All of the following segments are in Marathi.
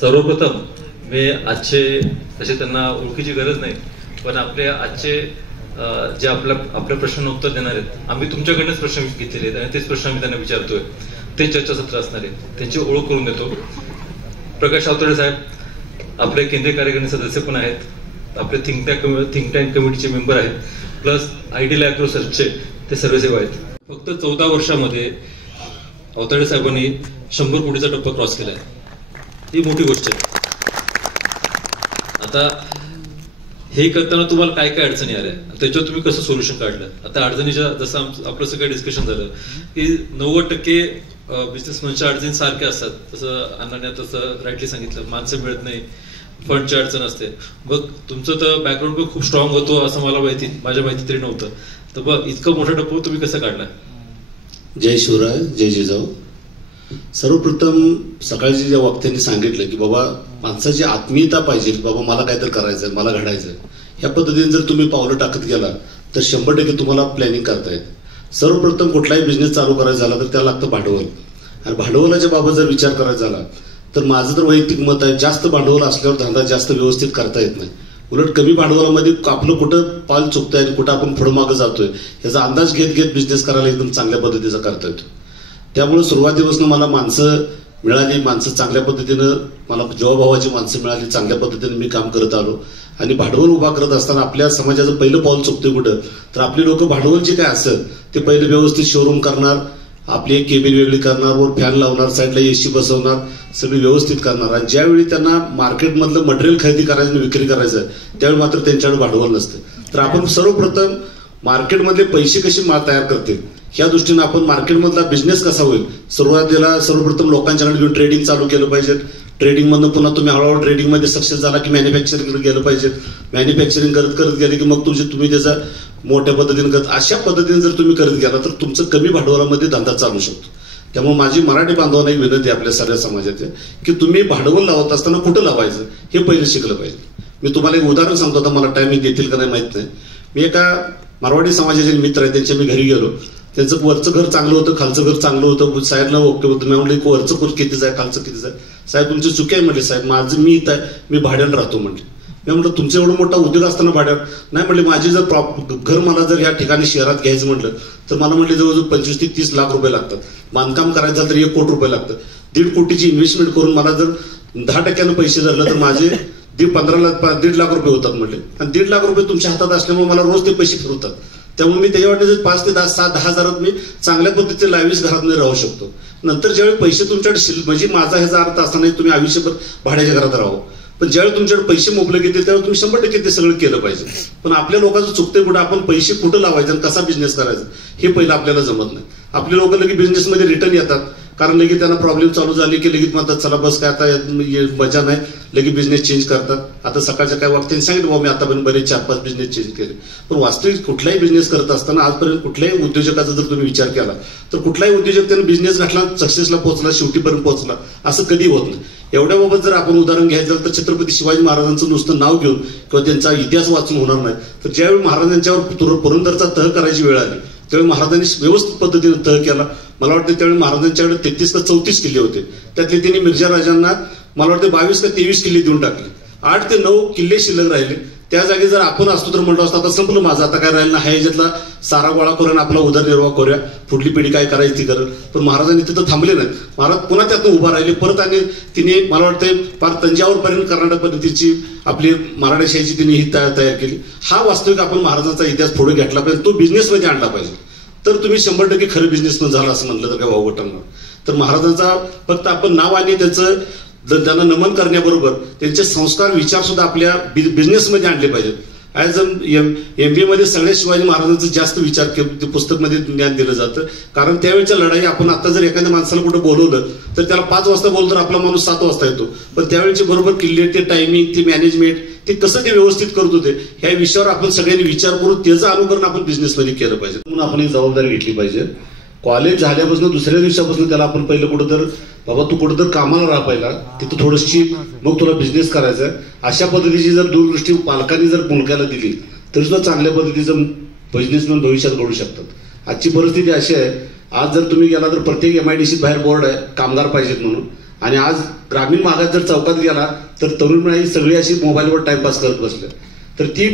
सर्वप्रथम मी आजचे तसे त्यांना ओळखीची गरज नाही, पण आपले आजचे जे आपल्या प्रश्न उत्तर देणार आहेत, आम्ही तुमच्याकडनंच प्रश्न घेतलेले आहेत आणि तेच प्रश्न आम्ही त्यांना विचारतोय. ते चर्चासत्र असणार आहेत, त्यांची ओळख करून देतो. प्रकाश आवताडे साहेब आपले केंद्रीय कार्यकारिणी सदस्य पण आहेत, आपले थिंक टँक कमिटीचे मेंबर आहेत, प्लस आयटी ॲग्रो सर्चचे ते सर्वसेवा आहेत. फक्त 14 वर्षामध्ये आवताडे साहेबांनी 100 कोटीचा टप्पा क्रॉस केलाय. ही मोठी गोष्ट आहे. आता हे करताना तुम्हाला काय काय अडचणी आल्या, त्याच्यावर तुम्ही कसं सोल्युशन काढलं? आता अडचणीच्या जसं आपलं सगळं डिस्कशन झालं की 90% बिझनेसमॅनच्या अडचणी सारख्या असतात. तसं अण्णाने तसं राईटली सांगितलं, माणसं मिळत नाही, फंडची अडचण असते. मग तुमचं तर बॅकग्राऊंड पण खूप स्ट्रॉंग होतो असं मला माझ्या माहिती तरी नव्हतं. तर बघ इतकं मोठं टप्पा तुम्ही कसं काढला? जय शिवराय, जय जिजाऊ. सर्वप्रथम सकाळची ज्या वक्त्यांनी सांगितलं की बाबा माणसाची आत्मीयता पाहिजे, बाबा मला काहीतरी करायचंय, मला घडायचंय, ह्या पद्धतीने जर तुम्ही पावलं टाकत गेला तर 100% तुम्हाला प्लॅनिंग करता येते. सर्वप्रथम कुठलाही बिझनेस चालू करायचा झाला तर त्याला लागतं भांडवल. आणि भांडवलाच्या बाबत जर विचार करायचा झाला तर माझं तर वैयक्तिक मत आहे, जास्त भांडवल असल्यावर धंदा जास्त व्यवस्थित करता येत नाही. उलट कमी भांडवलामध्ये आपलं कुठं पाल चुकतंय आणि कुठं आपण पुढं मागं जातोय याचा अंदाज घेत घेत बिझनेस करायला एकदम चांगल्या पद्धतीचा करता येतो. त्यामुळे सुरुवातीपासून मला माणसं मिळाली, माणसं चांगल्या पद्धतीनं मला जीवाभावाची माणसं मिळाली, चांगल्या पद्धतीने मी काम करत आलो. आणि भांडवल उभा करत असताना आपल्या समाजाचं पहिलं पाऊल चुकतोय कुठं, तर आपली लोक भांडवल जे काय असेल ते पहिलं व्यवस्थित शोरूम करणार, आपली एक केबिन वेगळी करणार, वर फॅन लावणार, साईडला एसी बसवणार, सगळी व्यवस्थित करणार. आणि ज्यावेळी त्यांना मार्केटमधलं मटेरियल खरेदी करायचं आणि विक्री करायचं त्यावेळी मात्र त्यांच्याकडे भांडवल नसतं. तर आपण सर्वप्रथम मार्केटमधले पैसे कसे तयार करतील ह्या दृष्टीनं आपण मार्केटमधला बिझनेस कसा होईल, सुरुवातीला सर्वप्रथम लोकांच्याकडे घेऊन ट्रेडिंग चालू केलं पाहिजे. ट्रेडिंगमधनं पुन्हा तुम्ही हळूहळू ट्रेडिंगमध्ये सक्सेस झाला की मॅन्युफॅक्चरिंगकडे गेलं पाहिजे. मॅन्युफॅक्चरिंग करत करत गेले की मग तुम्ही त्याचा मोठ्या पद्धतीने करत, अशा पद्धतीने जर तुम्ही करत गेला तर तुमचं कमी भांडवलामध्ये धंदा चालू शकतो. त्यामुळे माझी मराठी बांधवांना एक विनंती आपल्या सगळ्या समाजात की तुम्ही भांडवल लावत असताना कुठं लावायचं हे पहिलं शिकलं पाहिजे. मी तुम्हाला एक उदाहरण सांगतो, आता मला टायमिंग देतील का नाही माहित नाही. मी एका मारवाडी समाजाचे मित्र आहे त्यांच्या मी घरी गेलो. त्यांचं वरचं घर चांगलं होतं, खालचं घर चांगलं होतं, साहेबला ओके होतं. मी म्हटलं वरचं घर कितीच आहे, खालचं कितीच आहे? साहेब तुमची चुकी आहे म्हटले. साहेब माझं मी इथं आहे, मी भाड्यानं राहतो म्हटले. मी म्हटलं तुमचं एवढं मोठा उद्योग असताना भाड्यानं नाही म्हटले. माझी जर घर मला जर या ठिकाणी शहरात घ्यायचं म्हटलं तर मला म्हटले जवळजवळ 25 ते 30 लाख रुपये लागतात. बांधकाम करायचं झालं तर 1 कोटी रुपये लागतं. 1.5 कोटीची इन्व्हेस्टमेंट करून मला जर 10% पैसे धरलं तर माझे 1.5 लाख रुपये होतात म्हटले. आणि 1.5 लाख रुपये तुमच्या हातात असल्यामुळे मला रोज ते पैसे फिरवतात. त्यामुळे मी त्याच्यावर 5 ते 10 हजारात मी चांगल्या पद्धतीचे लावीस घरात राहू शकतो. नंतर ज्यावेळी पैसे तुमच्याकडे म्हणजे माझा ह्याचा अर्थ असा नाही तुम्ही आयुष्यभर भाड्याच्या घरात राहावं, पण ज्यावेळी तुमच्याकडे पैसे मोकळे घेतील त्यावेळी तुम्ही 100% ते सगळं केलं पाहिजे. पण आपल्या लोकांचं चुकतंय कुठं, आपण पैसे कुठं लावायचे आणि कसा बिझनेस करायचा हे पहिलं आपल्याला जमत नाही. आपले लोक लगेच बिझनेसमध्ये रिटर्न येतात, कारण लगेच त्यांना प्रॉब्लेम चालू झाले की लगेच म्हणतात चला बस काय आता मजा नाही, लगेच बिझनेस चेंज करतात. आता सकाळच्या काय वाटतं सांगितलं बाबा मी आतापर्यंत बरेच 4-5 बिझनेस चेंज केले. पण वास्तविक कुठलाही बिझनेस करत असताना आजपर्यंत कुठल्याही उद्योजकाचा जर तुम्ही विचार केला तर कुठलाही उद्योजक त्याने बिझनेस घातला, सक्सेसला पोहोचला, शेवटीपर्यंत पोहोचला असं कधी होत नाही. एवढ्याबाबत जर आपण उदाहरण घ्यायचं तर छत्रपती शिवाजी महाराजांचं नुसतं नाव घेऊन किंवा त्यांचा इतिहास वाचून होणार नाही. तर ज्यावेळी महाराजांच्यावर पुरंदरचा तह करायची वेळ आली त्यावेळी महाराजांनी व्यवस्थित पद्धतीने तह केला. मला वाटतं त्यावेळी महाराजांच्याकडे 33 का 34 किल्ले होते. त्यातले त्यांनी मिर्झा राजांना मला वाटतं 22 का 23 किल्ले देऊन टाकले. 8 ते 9 किल्ले शिल्लक राहिले. त्या जागी जर आपण असतो तर म्हटलं असतं आता संपलं माझं, आता काय राहिलं ना, हा याच्यातला सारा गोळा करून आपला उदरनिर्वाह करूया, पुढली पिढी काय करायची ती करत. पण महाराजांनी तिथं थांबले नाही. महाराज पुन्हा त्यातून उभा राहिले. परत आणि तिने मला वाटतं फार तंजावरपर्यंत कर्नाटकपर्यंतची आपली मराठीशाहीची तिने ही तयार केली. हा वास्तविक आपण महाराजांचा इतिहास पुढे घेतला पाहिजे, तो बिझनेसमध्ये आणला पाहिजे. तर तुम्ही 100% खरं बिझनेसमॅन झाला असं म्हटलं तर काय वावगं ठरणार. तर महाराजांचा फक्त आपण नाव आणि त्याचं त्यांना नमन करण्याबरोबर त्यांचे संस्कार विचार सुद्धा आपल्या बिझनेसमध्ये आणले पाहिजेत. ॲज MBA मध्ये सगळ्या शिवाजी महाराजांचं जास्त विचार पुस्तकमध्ये ज्ञान दिलं जातं. कारण त्यावेळेच्या लढाई आपण आता जर एखाद्या माणसाला कुठं बोलवलं तर त्याला 5 वाजता बोलतो तर आपला माणूस 7 वाजता येतो. पण त्यावेळेचे बरोबर किल्ले, ते टायमिंग, ते मॅनेजमेंट, ते कसं ते व्यवस्थित करत होते ह्या विषयावर आपण सगळ्यांनी विचार करून त्याचं अनुकरण आपण बिझनेसमध्ये केलं पाहिजे. म्हणून आपण एक जबाबदारी घेतली पाहिजे. कॉलेज झाल्यापासून दुसऱ्या दिवसापासून त्याला आपण पहिलं कुठं तर बाबा तू कुठं तर कामाला राहा, पहिला तिथं थोडीशी मग तुला बिझनेस करायचा आहे, अशा पद्धतीची जर दूरदृष्टी पालकांनी जर मुलग्याला दिली तरी सुद्धा चांगल्या पद्धतीचं बिझनेसमॅन भविष्यात घडू शकतात. आजची परिस्थिती अशी आहे, आज जर तुम्ही गेला तर प्रत्येक MIDC बाहेर बोर्ड आहे कामगार पाहिजेत म्हणून. आणि आज ग्रामीण भागात जर चौकात गेला तर तरुण मंडळी सगळी अशी मोबाईलवर टाइमपास करत बसले. तर ती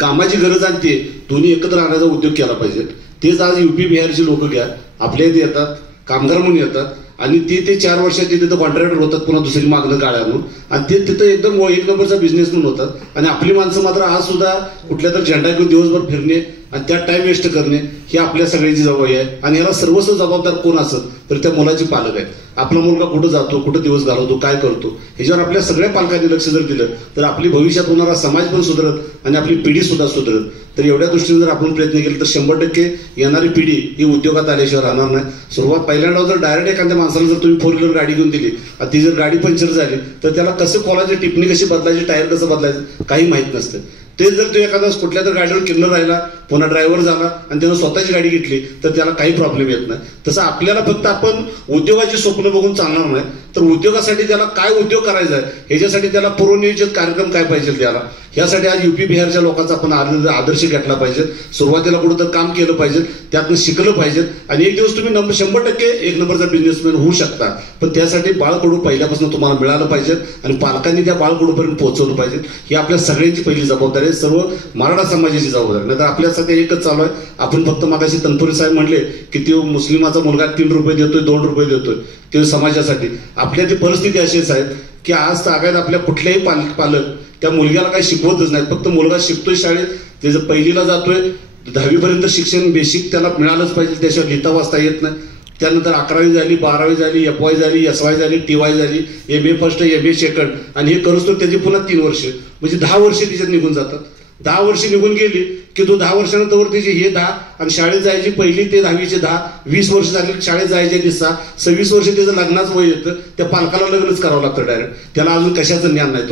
कामाची गरज आणि ते दोन्ही एकत्र आणण्याचा उद्योग केला पाहिजे. तेच आज UP बिहारची लोक घ्या, आपल्या इथे येतात, कामगार म्हणून येतात आणि ते 4 वर्षात तिथं कॉन्ट्रॅक्टर होतात, पुन्हा दुसरी मागणं काढा म्हणून, आणि ते तिथं एकदम 1 नंबरचा बिझनेस म्हणून होतात. आणि आपली माणसं मात्र आज सुद्धा कुठल्या तर झेंडा घेऊन दिवसभर फिरणे आणि त्यात टाइम वेस्ट करणे ही आपल्या सगळ्यांची जबाबदारी आहे. आणि याला सर्वस्व जबाबदार कोण असेल तर त्या मुलाचे पालक आहेत. आपला मुलगा कुठं जातो, कुठं दिवस घालवतो, काय करतो, ह्याच्यावर आपल्या सगळ्या पालकांनी लक्ष जर दिलं तर आपली भविष्यात होणारा समाज पण सुधरत आणि आपली पिढी सुद्धा सुधरत. तर एवढ्या दृष्टीने जर आपण प्रयत्न केले तर 100% येणारी पिढी ही उद्योगात आल्याशिवाय राहणार नाही. सुरुवात पहिल्यांदा जर डायरेक्ट एखाद्या माणसाला जर तुम्ही 4 व्हीलर गाडी घेऊन दिली आणि ती जर गाडी पंक्चर झाली तर त्याला कसं खोलायची, टिपणी कशी बदलायची, टायर कसं बदलायचं काही माहीत नसतं. ते जर तो एखादा कुठल्या तर गाडीवर किल्लर राहिला, पुन्हा ड्रायव्हर झाला आणि त्यानं स्वतःची गाडी घेतली तर त्याला काही प्रॉब्लेम येत नाही. तसं आपल्याला फक्त आपण उद्योगाची स्वप्न बघून चालणार नाही, तर उद्योगासाठी त्याला काय उद्योग करायचा आहे ह्याच्यासाठी त्याला पूर्वनियोजित कार्यक्रम काय पाहिजे त्याला, ह्यासाठी आज UP बिहारच्या लोकांचा आपण आदर्श घेतला पाहिजे. सुरुवातीला कुठं तर काम केलं पाहिजे, त्यातनं शिकलं पाहिजे आणि एक दिवस तुम्ही 100% 1 नंबरचा बिझनेसमॅन होऊ शकता. पण त्यासाठी बाळकडू पहिल्यापासून तुम्हाला मिळालं पाहिजे आणि पालकांनी त्या बाळकडूपर्यंत पोहोचवलं पाहिजे. ही आपल्या सगळ्यांची पहिली जबाबदारी आहे, सर्व मराठा समाजाची जबाबदारी. नाही तर आपल्या सध्या एकच चालू आहे. आपण फक्त मागाशी तनपुरे साहेब म्हणले की ते मुस्लिमाचा मुलगा 3 रुपये देतोय, 2 रुपये देतोय ते समाजासाठी. आपल्या ती परिस्थिती अशीच आहे की आज तागायत आपल्या कुठल्याही पालक त्या मुलग्याला काही शिकवतच नाहीत. फक्त मुलगा शिकतोय शाळेत, त्याचं 1लीला जातोय, 10वी पर्यंत शिक्षण बेसिक त्याला मिळालंच पाहिजे, त्याशिवाय लिहिता वाचता येत नाही. त्यानंतर 11वी झाली, 12वी झाली, FY झाली, SY झाली, TY झाली, MA फर्स्ट, MA सेकंड आणि हे करूच तर त्याची पुन्हा 3 वर्ष म्हणजे 10 वर्ष तिच्यात निघून जातात. 10 वर्ष निघून गेली की तो 10 वर्षानंतर त्याची हे 10 आणि शाळेत जायची 1ली ते 10वीचे 10, 20 वर्ष झाली शाळेत जायचे ते 6, 26 वर्ष त्याचं लग्नाचं वय येतं. त्या पालकाला लग्नच करावं लागतं डायरेक्ट, त्याला अजून कशाचं ज्ञान नाही.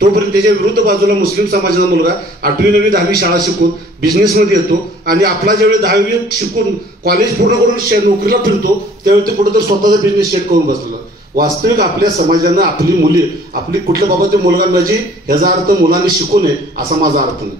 तोपर्यंत त्याच्या विरुद्ध बाजूला मुस्लिम समाजाचा मुलगा 8वी 9वी 10वी शाळा शिकून बिझनेसमध्ये येतो आणि आपला ज्यावेळी 10वी शिकून कॉलेज पूर्ण करून नोकरीला फिरतो त्यावेळी ते कुठं तर स्वतःचा बिझनेस सेट करून बसलेला. वास्तविक आपल्या समाजानं आपली मुली, आपली कुठल्या बाबा ते मुलगा नजी ह्याचा अर्थ मुलांनी शिकू नये असा माझा अर्थ नाही,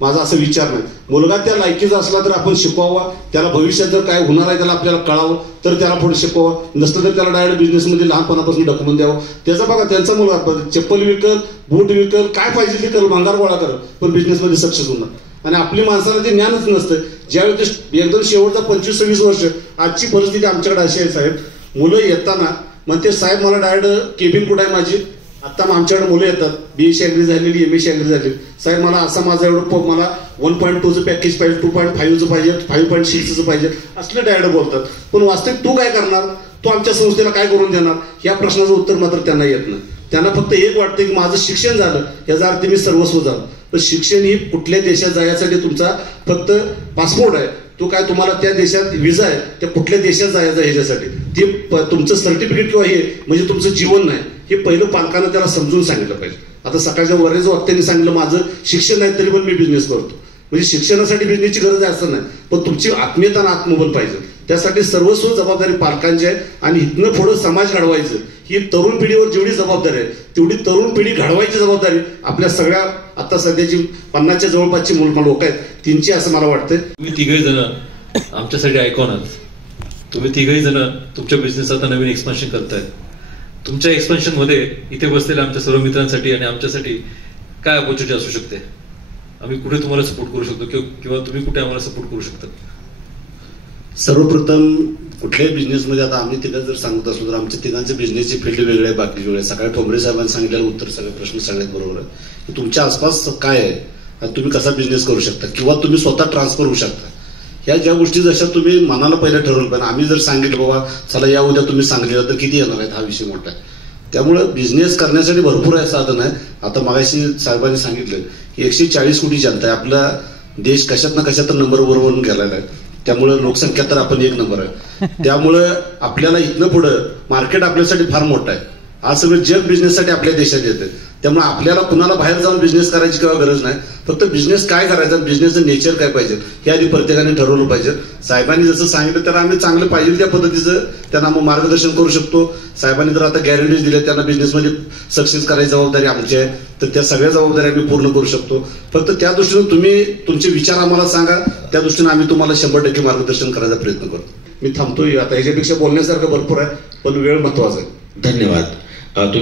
माझा असं विचार नाही. मुलगा त्या लायकीचा असला तर आपण शिकवावा, त्याला भविष्यात जर काय होणार आहे त्याला आपल्याला कळावं तर त्याला पुढे शिकवावं, नसतं तर त्याला डायरेक्ट बिझनेसमध्ये लहानपणापासून ढकलून द्यावं. त्याचा बघा त्यांचा मुलगा चप्पल विकल, बूट विकल, काय पाहिजे ते कर, भंगार गोळा कर, पण बिझनेसमध्ये सक्सेस होणार. आणि आपली माणसाला ते ज्ञानच नसतं. ज्यावेळी ते एकदम शेवटचा 25-26 वर्ष, आजची परिस्थिती आमच्याकडे अशी आहे साहेब, मुलं येताना म्हणते साहेब मला डायरेक्ट केबिन कुठं आहे माझी. आता आमच्याकडे मुलं येतात BSc ॲग्री झालेली, MSc ॲग्री झालेली, साहेब मला असा माझा एवढं मला 1.2चं पॅकेज पाहिजे, 2.5चं पाहिजे, 5.6चं पाहिजे, असलं डायरेक्ट बोलतात. पण वास्तविक तू काय करणार, तू आमच्या संस्थेला काय करून देणार, या प्रश्नाचं उत्तर मात्र त्यांना येत नाही. त्यांना फक्त एक वाटतं की माझं शिक्षण झालं याचा अर्थ मी सर्वस्व झालं. पण शिक्षण ही कुठल्या देशात जायसाठी तुमचा फक्त पासपोर्ट आहे, तो काय तुम्हाला त्या देशात विजा आहे, त्या कुठल्या देशात जायचं ह्याच्यासाठी ते तुमचं सर्टिफिकेट किंवा हे म्हणजे तुमचं जीवन नाही, हे पहिलं पालकांना त्याला समजून सांगितलं पाहिजे. आता सकाळच्या बरेच वक्त्यांनी सांगितलं माझं शिक्षण नाही तरी पण मी बिझनेस करतो, म्हणजे शिक्षणासाठी बिझनेसची गरज आहे असं नाही, पण तुमची आत्मीयता आणि आत्मबल पाहिजे. त्यासाठी सर्वस्व जबाबदारी पालकांची आहे आणि इथनं पुढं समाज घडवायचं ही तरुण पिढीवर जेवढी जबाबदारी आहे तेवढी तरुण पिढी घडवायची जबाबदारी आपल्या सगळ्या आता सध्याची 50च्या जवळपासची लोक आहेत त्यांची असं मला वाटतं. तुम्ही तिघही जण आमच्यासाठी आयकॉन आहात. तुम्ही तिघही जण तुमच्या बिझनेस आता नवीन एक्सपान्शन करतायत. तुमच्या एक्सपान्शन मध्ये इथे बसलेल्या आमच्या सर्व मित्रांसाठी आणि आमच्यासाठी काय ऑपॉर्च्युनिटी असू शकते, आम्ही कुठे तुम्हाला सपोर्ट करू शकतो किंवा तुम्ही कुठे आम्हाला सपोर्ट करू शकता. सर्वप्रथम कुठल्याही बिझनेसमध्ये आता आम्ही तिघं जर सांगत असलो तर आमच्या तिघांचे बिझनेसची फील्ड वेगळे आहे, बाकी वेगळे. सकाळी ठोंबरे साहेबांनी सांगितलेलं उत्तर सगळे प्रश्न सगळ्यात बरोबर आहे की तुमच्या आसपास काय आहे आणि तुम्ही कसा बिझनेस करू शकता किंवा तुम्ही स्वतः ट्रान्सफर होऊ शकता. ह्या ज्या गोष्टी जशा तुम्ही मनाला पहिल्या ठरवलं पाहिजे. आम्ही जर सांगितलं बाबा चला या उद्या तुम्ही सांगितलं तर किती येणार आहेत, हा विषय मोठा आहे. त्यामुळं बिझनेस करण्यासाठी भरपूर आहे साधन आहे. आता मगाशी साहेबांनी सांगितलं की 140 कोटी जनता आहे. आपला देश कशात ना कशात नंबर वरून गेलेला आहे. त्यामुळं लोकसंख्या तर आपण 1 नंबर आहे. त्यामुळं आपल्याला इथनं पुढं मार्केट आपल्यासाठी फार मोठं आहे. आज सगळं जग बिझनेससाठी आपल्या देशात येतं. त्यामुळे आपल्याला कुणाला बाहेर जाऊन बिझनेस करायची किंवा गरज नाही. फक्त बिझनेस काय करायचा, बिझनेसचं नेचर काय पाहिजे हे आधी प्रत्येकाने ठरवलं पाहिजे. साहेबांनी जसं सांगितलं तर आम्ही चांगलं पाहिजे त्या पद्धतीचं त्यांना मग मार्गदर्शन करू शकतो. साहेबांनी जर आता गॅरंटीज दिल्या त्यांना बिझनेसमध्ये सक्सेस करायची जबाबदारी आमची आहे तर त्या सगळ्या जबाबदारी आम्ही पूर्ण करू शकतो. फक्त त्या दृष्टीने तुम्ही तुमचे विचार आम्हाला सांगा, त्या दृष्टीने आम्ही तुम्हाला 100% मार्गदर्शन करायचा प्रयत्न करतो. मी थांबतोय. आता ह्याच्यापेक्षा बोलण्यासारखं भरपूर आहे पण वेळ महत्वाचा आहे. धन्यवाद. तुम्ही